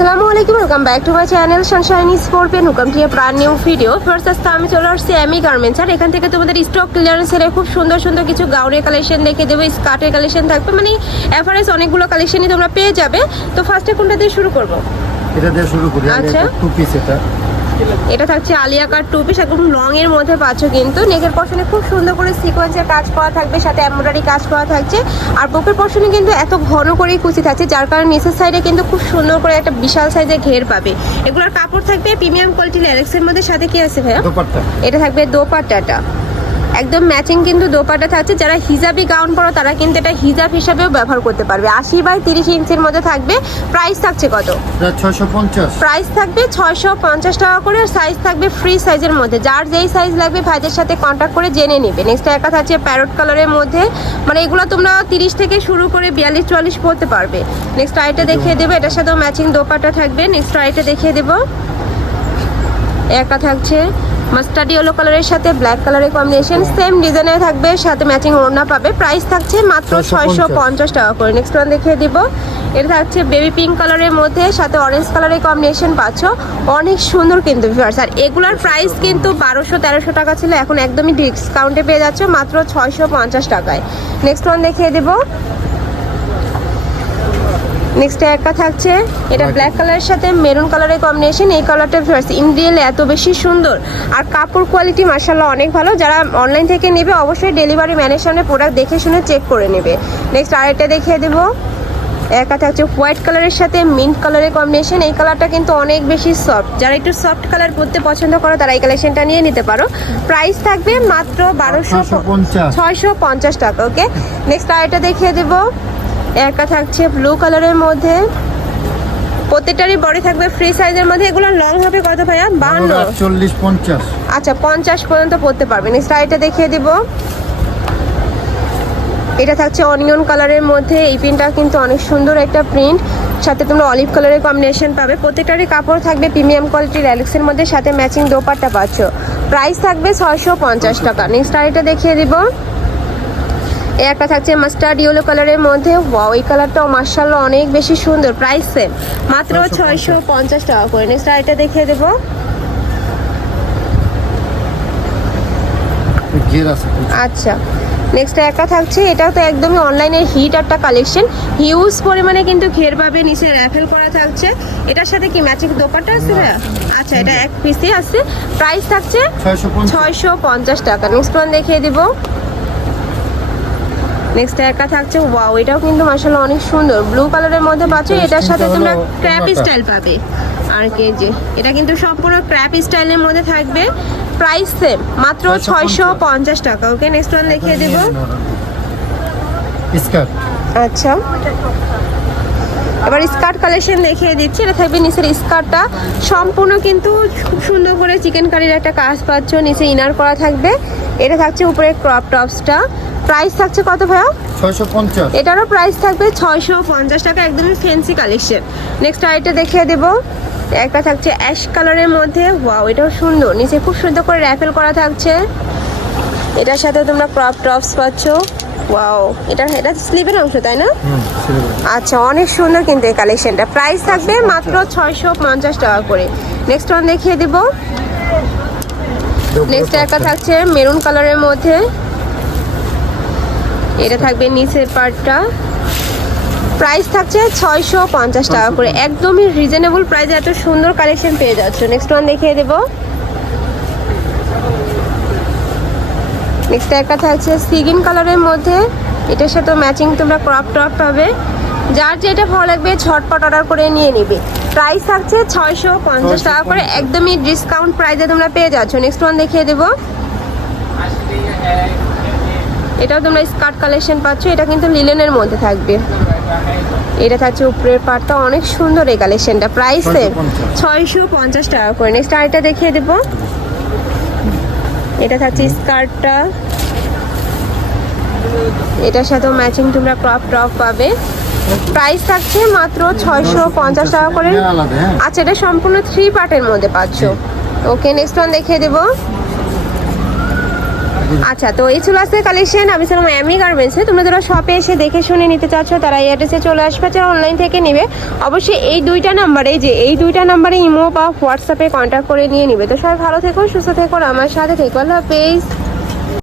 আসসালামু আলাইকুম welcome back to my channel Sunshine স্পোর্টপেন welcome to প্রাণ নিউ ভিডিও ফার্স্ট আসতে আমি চলে আসছি এমি গার্মেন্টস আর এখান থেকে তোমাদের স্টক ক্লিয়ারেন্সের খুব সুন্দর সুন্দর কিছু গাউনের কালেকশন দেখে দেবো স্কার্টের কালেকশন থাকবে মানে অ্যাভারেজ অনেকগুলো কালেকশনই তোমরা পেয়ে যাবে। তো ফার্স্টে কোনটা দিয়ে শুরু করব? এটা দিয়ে শুরু করি আচ্ছা। টু পিস এটা। এটা থাকছে আলিয়া কাট টু পিস একদম লং এর মধ্যে পাচ্ছ কিন্তু। নেকের পশনে খুব সুন্দর করে সিকোয়েন্সের কাজ করা থাকবে সাথে এমব্রয়ডারি কাজ করা থাকছে। আর বুকের পশনে কিন্তু এত ঘন করে কুচি থাকছে যার কারণে নিচের সাইডে কিন্তু খুব সুন্দর করে একটা বিশাল সাইজের ঘের পাবে। এগুলোর কাপড় থাকবে প্রিমিয়াম কোয়ালিটির ল্যারেক্সের মধ্যে সাথে কি আছে ভাইয়া? দোপাট্টা। এটা থাকবে দোপাট্টাটা। একদম ম্যাচিং কিন্তু দোপাটা থাকছে। যারা হিজাবি গাউন পরো তারা কিন্তু এটা হিজাব হিসাবেও ব্যবহার করতে পারবে। আশি বাই তিরিশ ইঞ্চির মধ্যে থাকবে। প্রাইস থাকছে কত? প্রাইস থাকবে ছয়শো পঞ্চাশ টাকা করে সাইজ থাকবে ফ্রি সাইজের মধ্যে। যার যেই সাইজ লাগবে ভাইদের সাথে কন্ট্যাক্ট করে জেনে নেবে। নেক্সট একটা থাকছে প্যারট কালারের মধ্যে। মানে এগুলো তোমরা তিরিশ থেকে শুরু করে বিয়াল্লিশ চুয়াল্লিশ পড়তে পারবে। নেক্সট আইটা দেখিয়ে দেবো। এটার সাথেও ম্যাচিং দোপাটা থাকবে। নেক্সট আইটা দেখিয়ে দেবো। একটা থাকছে। মাস্টার্ড ইয়েলো কালারের সাথে ব্ল্যাক কালারের কম্বিনেশন সেম ডিজাইনে থাকবে সাথে ম্যাচিং ওড়না পাবে। প্রাইস থাকছে মাত্র ছয়শো 650 পঞ্চাশ টাকা করে। নেক্সট ওয়ান দেখিয়ে দিব। এটা থাকছে বেবি পিঙ্ক কালারের মধ্যে সাথে অরেঞ্জ কালারের কম্বিনেশন পাচ্ছ। অনেক সুন্দর কিন্তু ভিউয়ার্স আর এগুলার প্রাইস কিন্তু বারোশো তেরোশো টাকা ছিল এখন একদমই ডিসকাউন্টে পেয়ে যাচ্ছে মাত্র ছয়শো পঞ্চাশ টাকায়। নেক্সট ওয়ান দেখিয়ে দেবো। নেক্সট একটা থাকছে। এটা ব্ল্যাক কালারের সাথে মেরুন কালারের কম্বিনেশন এই কালারটা ভিউয়ার্স ইন রিয়েল এত বেশি সুন্দর। আর কাপড় কোয়ালিটি মার্শাল্লাহ অনেক ভালো। যারা অনলাইন থেকে নেবে অবশ্যই ডেলিভারি ম্যানের সামনে প্রোডাক্ট দেখে শুনে চেক করে নেবে। নেক্সট আরেকটা দেখিয়ে দেবো। একা থাকছে হোয়াইট কালারের সাথে মিন্ট কালারের কম্বিনেশন এই কালারটা কিন্তু অনেক বেশি সফট যারা একটু সফট কালার পরতে পছন্দ করো তারা এই কালেকশনটা নিয়ে নিতে পারো। প্রাইস থাকবে মাত্র বারোশো ছয়শো পঞ্চাশ। টাকা ওকে নেক্সট আরেকটা দেখিয়ে দেবো। একটা থাকছে ব্লু কালারের মধ্যে। প্রত্যেকটারই বডি থাকবে ফ্রি সাইজের মধ্যে। এগুলো লং হবে কত ভাইয়া? বাহান্ন। চল্লিশ পঞ্চাশ। আচ্ছা পঞ্চাশ পর্যন্ত পড়তে পারবে নেক্সট আরেকটা দেখিয়ে দিব। এটা থাকছে অনিয়ন কালারের মধ্যে। এই প্রিন্টটা কিন্তু অনেক সুন্দর একটা প্রিন্ট সাথে তোমরা অলিভ কালারের কম্বিনেশন পাবে। প্রত্যেকটারই কাপড় থাকবে প্রিমিয়াম কোয়ালিটির অ্যালেক্সের মধ্যে। সাথে ম্যাচিং দোপাট্টা পাচ্ছ। প্রাইস থাকবে ছয়শো পঞ্চাশ টাকা। নেক্সট আরেকটা দেখিয়ে দিব। এই একটা থাকছে মাস্টার্ড ইয়েলো কালারের মধ্যে। ওয়াও এই কালারটাও মার্শাল্লাহ অনেক বেশি সুন্দর। প্রাইস সেম মাত্র 650 ছয়শো পঞ্চাশ টাকা করে নেক্সট আরেকটা দেখিয়ে দেবো। আচ্ছা। নেক্সট একটা থাকছে। এটাও তো একদমই অনলাইনের হিট একটা কালেকশন হিউজ পরিমাণে কিন্তু ঘের পাবে। নিচে র্যাফেল করা থাকছে। এটার সাথে কি ম্যাচিং দোপাটা আছে ভাইয়া? আচ্ছা এটা এক পিসই আছে। প্রাইস থাকছে ছয়শো পঞ্চাশ। টাকা। নেক্সট ওয়ান দেখিয়ে দিব। নেক্সট একটা থাকছে ওয়াও এটাও কিন্তু মাসাল্লাহ অনেক সুন্দর। ব্লু কালারের মধ্যে পাচ্ছ এটার সাথে তোমরা ক্র্যাপ স্টাইল পাবে। আর কে যে এটা কিন্তু সম্পূর্ণ ক্র্যাপ স্টাইলের মধ্যে থাকবে। প্রাইস সেম মাত্র ছয়শো 650 পঞ্চাশ টাকা ওকে নেক্সট ওয়ান দেখিয়ে দেবো। স্কার্ট আচ্ছা। এবার স্কার্ট কালেকশন দেখিয়ে দিচ্ছি এটা থাকবে নিচের স্কার্টটা সম্পূর্ণ কিন্তু খুব সুন্দর করে চিকেন কারির একটা কাজ পাচ্ছ নিচে ইনার করা থাকবে। এটা থাকছে উপরে ক্রপ টপসটা প্রাইস থাকছে কত ভাইয়া? ছয়শো পঞ্চাশ। এটারও প্রাইস থাকবে ছয়শো পঞ্চাশ টাকা একদমই ফ্যান্সি কালেকশন নেক্সট আরেকটা দেখিয়ে দেবো। একটা থাকছে অ্যাশ কালারের মধ্যে। ওয়াও এটাও সুন্দর। নিচে খুব সুন্দর করে র্যাপেল করা থাকছে। এটার সাথে তোমরা ক্রপ টপস পাচ্ছ। ওয়াও এটা এটা স্লিভের অংশ তাই না? আচ্ছা অনেক সুন্দর কিন্তু এই কালেকশনটা প্রাইস থাকবে মাত্র ছয়শো পঞ্চাশ টাকা করে। নেক্সট ওয়ান দেখিয়ে দিব। নেক্সট একটা থাকছে মেরুন কালারের মধ্যে। এটা থাকবে নিচের পার্টটা। প্রাইস থাকছে ছয়শো পঞ্চাশ টাকা করে। একদমই রিজনেবল প্রাইসে এত সুন্দর কালেকশন পেয়ে যাচ্ছ। নেক্সট ওয়ান দেখিয়ে দেবো। নেক্সট একটা থাকছে সিগিন কালারের মধ্যে। এটার সাথে ম্যাচিং তোমরা ক্রপ টপ পাবে। যার যেটা ভালো লাগবে ঝটপট অর্ডার করে নিয়ে নিবে। প্রাইস থাকছে ছয়শো পঞ্চাশ টাকা করে। একদমই ডিসকাউন্ট প্রাইসে তোমরা পেয়ে যাচ্ছ। নেক্সট ওয়ান দেখিয়ে দেবো। এটাও তোমরা স্কার্ট কালেকশন পাচ্ছ এটা কিন্তু লিলেনের মধ্যে থাকবে। এটা থাকছে উপরের পাটটা অনেক সুন্দর এই কালেকশনটা। প্রাইস সেম ছয়শো পঞ্চাশ। টাকা করে। নেক্সট আরেকটা দেখিয়ে দেবো। এটা থাকছে স্কার্টটা। এটার সাথেও ম্যাচিং তোমরা ক্রপ টপ পাবে। প্রাইস থাকছে মাত্র ছয়শো পঞ্চাশ টাকা করে। হ্যাঁ। আচ্ছা এটা সম্পূর্ণ থ্রি পার্টের মধ্যে পাচ্ছ। ওকে নেক্সট ওয়ান দেখিয়ে দেবো। আচ্ছা তো এই ছিল আজকে কালেকশন আমি ছিলাম অ্যামি গার্মেন্টসে তোমরা যারা শপে এসে দেখে শুনে নিতে চাচ্ছ, তারা এই অ্যাড্রেসে চলে আসবে। যারা অনলাইন থেকে নেবে, অবশ্যই এই দুইটা নাম্বারে যে এই দুইটা নাম্বারে ইমো বা হোয়াটসঅ্যাপে কন্ট্যাক্ট করে নিয়ে নিবে। তো সবাই ভালো থেকো, সুস্থ থেকো আমার সাথে থেকো। আল্লাহ হাফেজ।